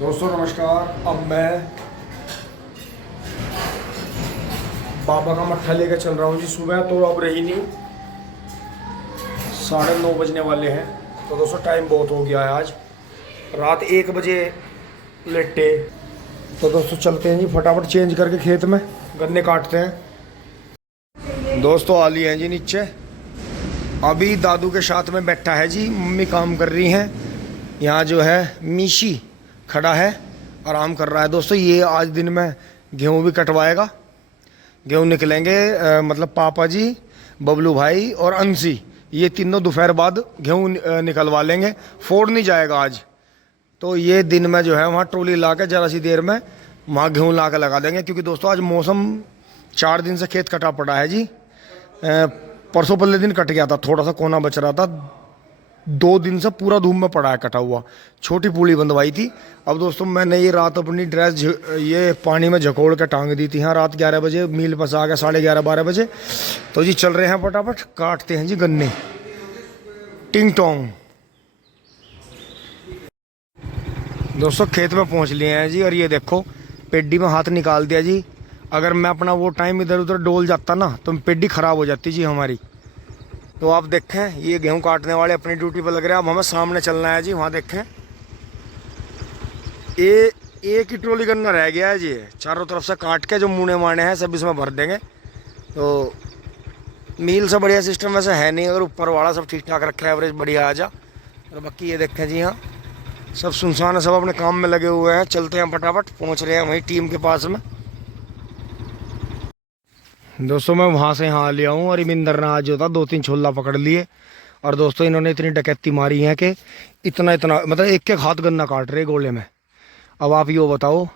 दोस्तों नमस्कार। अब मैं बाबा का मट्ठा लेकर चल रहा हूँ जी। सुबह तो अब रही नहीं, 9:30 बजने वाले हैं। तो दोस्तों टाइम बहुत हो गया है, आज रात 1 बजे लेटे। तो दोस्तों चलते हैं जी, फटाफट चेंज करके खेत में गन्ने काटते हैं। दोस्तों आ लिए हैं जी नीचे। अभी दादू के साथ में बैठा है जी, मम्मी काम कर रही हैं। यहाँ जो है मीशी खड़ा है, आराम कर रहा है। दोस्तों ये आज दिन में गेहूँ भी कटवाएगा, गेहूँ निकलेंगे। मतलब पापा जी, बबलू भाई और अंशी, ये तीनों दोपहर बाद गेहूँ निकलवा लेंगे। फोड़ नहीं जाएगा आज, तो ये दिन में जो है वहाँ ट्रॉली ला के जरा सी देर में वहाँ गेहूँ ला के लगा देंगे। क्योंकि दोस्तों आज मौसम 4 दिन से खेत कटा पड़ा है जी। परसों पहले दिन कट गया था, थोड़ा सा कोना बच रहा था। 2 दिन से पूरा धूप में पड़ा है कटा हुआ। छोटी पूली बंधवाई थी। अब दोस्तों मैंने ये रात अपनी ड्रेस ये पानी में झकोड़ के टांग दी थी। हाँ, रात 11 बजे मील पास आ गया, 11:30-12 बजे। तो जी चल रहे हैं, फटाफट काटते हैं जी गन्ने। टिंग टोंग। दोस्तों खेत में पहुंच लिए हैं जी, और ये देखो पेड्डी में हाथ निकाल दिया जी। अगर मैं अपना वो टाइम इधर उधर डोल जाता ना, तो पेड्डी खराब हो जाती जी हमारी। तो आप देखें, ये गेहूं काटने वाले अपनी ड्यूटी पर लग रहे हैं। अब हमें सामने चलना है जी, वहाँ देखें ये एक ही ट्रॉली गन्ना रह गया है जी। चारों तरफ से काट के जो मुने माने हैं सब इसमें भर देंगे। तो मील से बढ़िया सिस्टम वैसे है नहीं, अगर ऊपर वाला सब ठीक ठाक रखा है, एवरेज बढ़िया आ जा। और बाकी ये देखें जी, हाँ सब सुनसान है, सब अपने काम में लगे हुए हैं। चलते हैं फटाफट, पहुँच रहे हैं वहीं टीम के पास में। दोस्तों मैं वहाँ से यहाँ लिया हूँ, और इमिंदर ने आज जो था 2-3 छोला पकड़ लिए। और दोस्तों इन्होंने इतनी डकैती मारी है कि इतना मतलब एक हाथ गन्ना काट रहे गोले में। अब आप ये बताओ,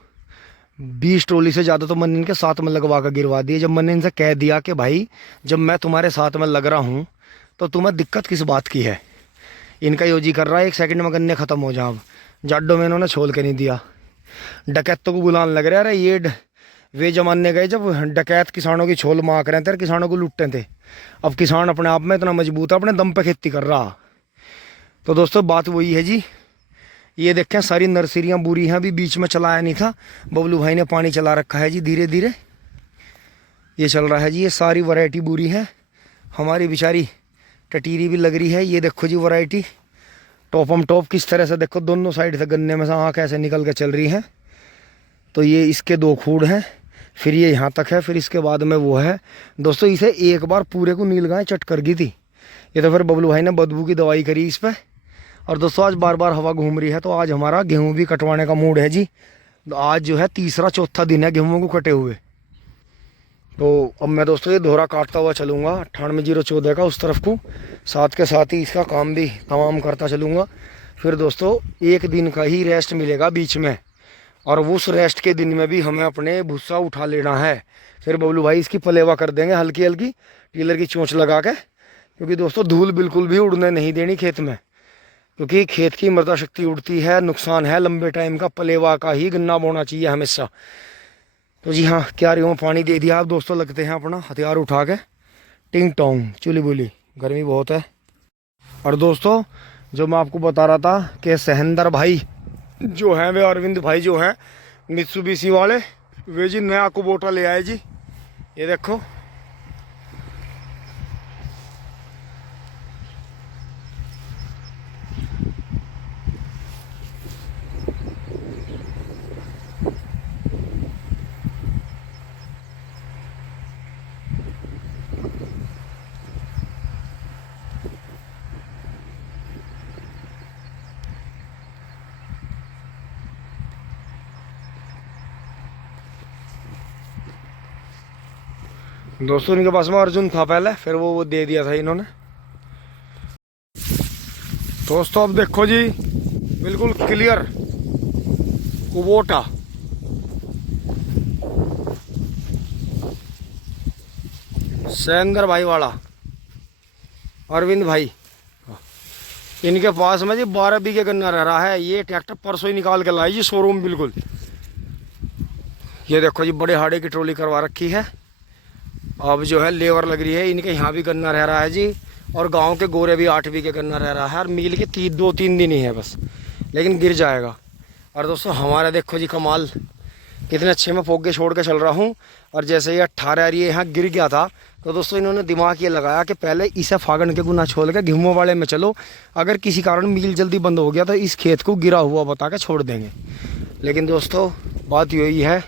20 ट्रॉली से ज़्यादा तो मैंने इनके साथ में लगवा कर गिरवा दिए। जब मैंने इनसे कह दिया कि भाई जब मैं तुम्हारे साथ में लग रहा हूँ तो तुम्हें दिक्कत किस बात की है। इनका योजी कर रहा है 1 सेकंड में गन्ने ख़त्म हो जाए। अब जाडो में इन्होंने छोल के नहीं दिया। डकैतों को बुलाने लग रहा है। अरे ये वे जमाने गए जब डकैत किसानों की छोल मार रहे थे, किसानों को लुटते थे। अब किसान अपने आप में इतना मजबूत है, अपने दम पे खेती कर रहा। तो दोस्तों बात वही है जी। ये देखें सारी नर्सरियाँ बुरी हैं, अभी बीच में चलाया नहीं था, बबलू भाई ने पानी चला रखा है जी। धीरे धीरे ये चल रहा है जी। ये सारी वैरायटी बुरी है, हमारी बेचारी टटीरी भी लग रही है। ये देखो जी वैरायटी टॉपम टॉप किस तरह से, देखो दोनों साइड से गन्ने में से आँख ऐसे निकल के चल रही है। तो ये इसके 2 खूड़ हैं, फिर ये यहाँ तक है, फिर इसके बाद में वो है। दोस्तों इसे एक बार पूरे को नील गाय चट कर गई थी। ये तो फिर बबलू भाई ने बदबू की दवाई करी इस पर। और दोस्तों आज बार बार हवा घूम रही है, तो आज हमारा गेहूं भी कटवाने का मूड है जी। तो आज जो है 3रा-4था दिन है गेहूं को कटे हुए। तो अब मैं दोस्तों ये दोहरा काटता हुआ चलूँगा 98-014 का उस तरफ को, साथ के साथ ही इसका काम भी तमाम करता चलूँगा। फिर दोस्तों 1 दिन का ही रेस्ट मिलेगा बीच में, और उस रेस्ट के दिन में भी हमें अपने भूसा उठा लेना है। फिर बबलू भाई इसकी पलेवा कर देंगे हल्की हल्की टीलर की चोंच लगा के। क्योंकि दोस्तों धूल बिल्कुल भी उड़ने नहीं देनी खेत में, क्योंकि खेत की मृदा शक्ति उड़ती है, नुकसान है लंबे टाइम का। पलेवा का ही गन्ना बोना चाहिए हमेशा। तो जी हाँ, क्यारियों में पानी दे दिया। अब दोस्तों लगते हैं अपना हथियार उठा के टिंग टोंग चुली बुली। गर्मी बहुत है। और दोस्तों जो मैं आपको बता रहा था कि सहंदर भाई जो हैं, वे अरविंद भाई जो हैं मित्सुबिशी वाले, वे जी नया कुबोटा ले आए जी। ये देखो दोस्तों, इनके पास में अर्जुन था पहले, फिर वो दे दिया था इन्होंने। दोस्तों अब देखो जी बिल्कुल क्लियर कुबोटा। सैंदर भाई वाला अरविंद भाई, इनके पास में जी 12 बीघे गन्ना रह रहा है। ये ट्रैक्टर परसों ही निकाल के लाई जी शोरूम बिल्कुल। ये देखो जी बड़े हाड़े की ट्रॉली करवा रखी है। अब जो है लेबर लग रही है, इनके यहाँ भी गन्ना रह रहा है जी। और गांव के गोरे भी 8 बीघे गन्ना रह रहा है। और मील के 2-3 दिन ही है बस, लेकिन गिर जाएगा। और दोस्तों हमारा देखो जी कमाल, कितने अच्छे में पोगे छोड़ के चल रहा हूँ। और जैसे ये 18 ये यहाँ गिर गया था, तो दोस्तों इन्होंने दिमाग ये लगाया कि पहले इसे फागण के गुना छोड़ के गेहूं वाले में चलो, अगर किसी कारण मील जल्दी बंद हो गया तो इस खेत को गिरा हुआ बता के छोड़ देंगे। लेकिन दोस्तों बात यही है,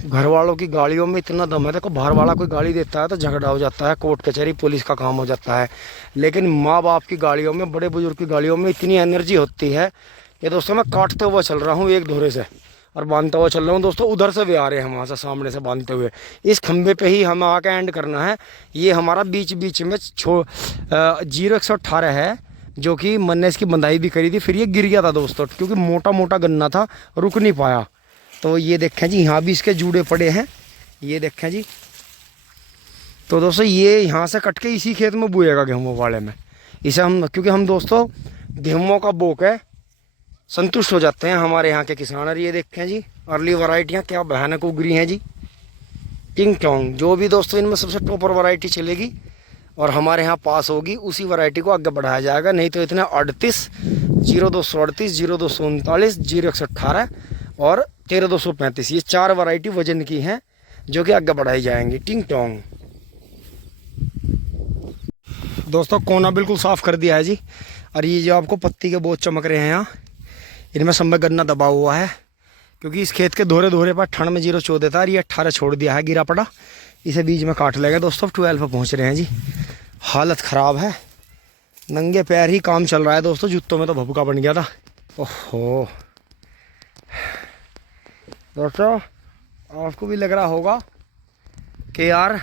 घर वालों की गाड़ियों में इतना दम है। देखो बाहर वाला कोई गाड़ी देता है तो झगड़ा हो जाता है, कोर्ट कचहरी पुलिस का काम हो जाता है, लेकिन माँ बाप की गाड़ियों में, बड़े बुजुर्ग की गाड़ियों में इतनी एनर्जी होती है कि दोस्तों मैं काटते हुए चल रहा हूँ एक धोरे से और बांधता हुआ चल रहा हूँ। दोस्तों उधर से भी आ रहे हैं, वहाँ से सामने से बांधते हुए। इस खंभे पे ही हमें आके एंड करना है। ये हमारा बीच बीच में 0118 है, जो कि मन ने इसकी बंधाई भी करी थी, फिर ये गिर गया था दोस्तों, क्योंकि मोटा मोटा गन्ना था, रुक नहीं पाया। तो ये देखें जी, यहाँ भी इसके जूड़े पड़े हैं, ये देखें जी। तो दोस्तों ये यहाँ से कट के इसी खेत में बोएगा गेहूँ वाले में। इसे हम, क्योंकि हम दोस्तों गेहूँ का बोक है, संतुष्ट हो जाते हैं हमारे यहाँ के किसान। और ये देखें जी अर्ली वैरायटियाँ क्या भयानक उगरी हैं जी, किंग टोंग। जो भी दोस्तों इनमें सबसे टॉपर वैरायटी चलेगी और हमारे यहाँ पास होगी, उसी वैरायटी को आगे बढ़ाया जाएगा। नहीं तो इतने 38, 0238, 0239, 0118 और 13235, ये 4 वैरायटी वजन की हैं जो कि आगे बढ़ाई जाएंगी। टिंग टोंग। दोस्तों कोना बिल्कुल साफ़ कर दिया है जी। और ये जो आपको पत्ती के बोझ चमक रहे हैं यहाँ, इनमें सब में गन्ना दबा हुआ है, क्योंकि इस खेत के धोरे धोरे पर ठंड में 014 था और ये 18 छोड़ दिया है, गिरा पड़ा। इसे बीच में काट लेगा दोस्तों। 12 पर पहुँच रहे हैं जी। हालत ख़राब है, नंगे पैर ही काम चल रहा है दोस्तों, जूतों में तो भभुका बन गया था। ओहो दोस्तों आपको भी लग रहा होगा कि यार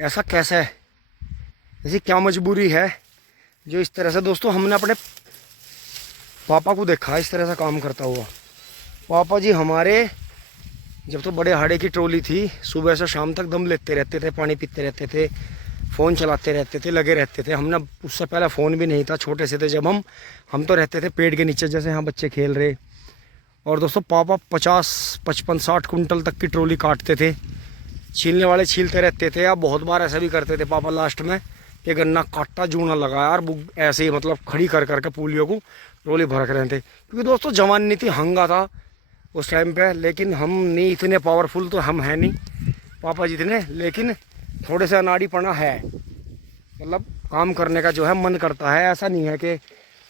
ऐसा कैसे है, ऐसी क्या मजबूरी है जो इस तरह से। दोस्तों हमने अपने पापा को देखा इस तरह से काम करता हुआ। पापा जी हमारे जब तो बड़े हाड़े की ट्रॉली थी, सुबह से शाम तक दम लेते रहते थे, पानी पीते रहते थे, फ़ोन चलाते रहते थे, लगे रहते थे। हमने उससे पहले फ़ोन भी नहीं था, छोटे से थे जब हम तो रहते थे पेड़ के नीचे, जैसे यहाँ बच्चे खेल रहे। और दोस्तों पापा 50, 55, 60 कुंटल तक की ट्रॉली काटते थे, छीलने वाले छीलते रहते थे। या बहुत बार ऐसा भी करते थे पापा लास्ट में कि गन्ना काटा जूना लगाया और ऐसे ही मतलब खड़ी कर करके पूलियों को ट्रॉली भरक रहे थे। क्योंकि दोस्तों जवान नहीं थी, हंगा था उस टाइम पे, लेकिन हम नहीं इतने पावरफुल तो हम हैं नहीं पापा जितने, लेकिन थोड़े से अनाड़ीपना है, मतलब काम करने का जो है मन करता है। ऐसा नहीं है कि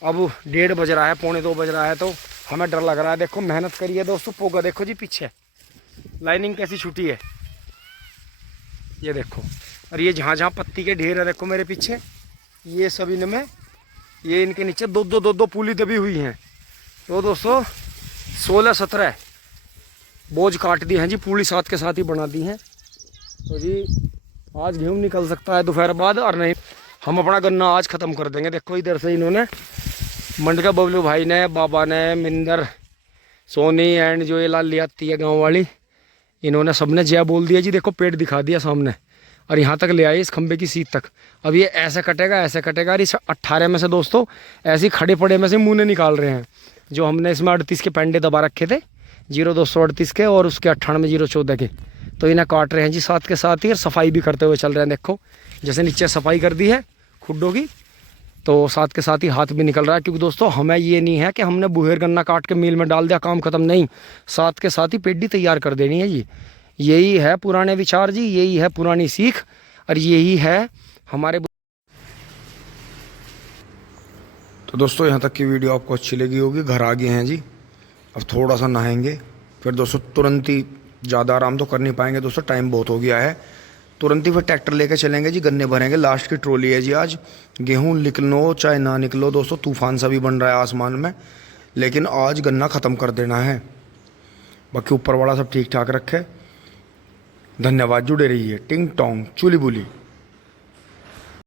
अब 1:30 बज रहा है, 1:45 बज रहा है तो हमें डर लग रहा है। देखो मेहनत करिए दोस्तों, पोगा देखो जी पीछे लाइनिंग कैसी छुटी है, ये देखो। और ये जहाँ जहाँ पत्ती के ढेर है देखो मेरे पीछे, ये सब इनमें, ये इनके नीचे दो पुली दबी हुई हैं। तो दोस्तों 16-17 बोझ काट दिए हैं जी, पुली साथ के साथ ही बना दी हैं। तो जी आज गेहूँ निकल सकता है दोपहर बाद, और नहीं हम अपना गन्ना आज ख़त्म कर देंगे। देखो इधर से इन्होंने मंडका बबलू भाई ने, बाबा ने, मिंदर, सोनी एंड जो ये लाली आती है गाँव वाली, इन्होंने सबने जय बोल दिया जी। देखो पेड़ दिखा दिया सामने और यहाँ तक ले आए इस खंबे की सीट तक। अब ये ऐसे कटेगा ऐसे कटेगा। और इस 18 में से दोस्तों ऐसे खड़े पड़े में से मुँह निकाल रहे हैं। जो हमने इसमें 38 के पेंडे दबा रखे थे, 0238 के और उसके 98 014 के, तो इन्हें काट रहे हैं जी साथ के साथ ही। और सफाई भी करते हुए चल रहे हैं। देखो जैसे नीचे सफाई कर दी है खुड्डों की, तो साथ के साथ ही हाथ भी निकल रहा है। क्योंकि दोस्तों हमें ये नहीं है कि हमने बुहेर गन्ना काट के मिल में डाल दिया, काम खत्म नहीं, साथ के साथ ही पेड्डी तैयार कर देनी है जी। यही है पुराने विचार जी, यही है पुरानी सीख, और यही है हमारे। तो दोस्तों यहाँ तक की वीडियो आपको अच्छी लगी होगी। घर आ गए हैं जी, अब थोड़ा सा नहाएंगे, फिर दोस्तों तुरंत ही, ज़्यादा आराम तो कर नहीं पाएंगे दोस्तों, टाइम बहुत हो गया है। तुरंत ही फिर ट्रैक्टर लेके चलेंगे जी, गन्ने भरेंगे। लास्ट की ट्रॉली है जी आज। गेहूँ निकलो चाहे ना निकलो दोस्तों, तूफान सा भी बन रहा है आसमान में, लेकिन आज गन्ना ख़त्म कर देना है। बाकी ऊपर वाला सब ठीक ठाक रखे। धन्यवाद, जुड़े रहिए। टिंग टोंग चुली बुली।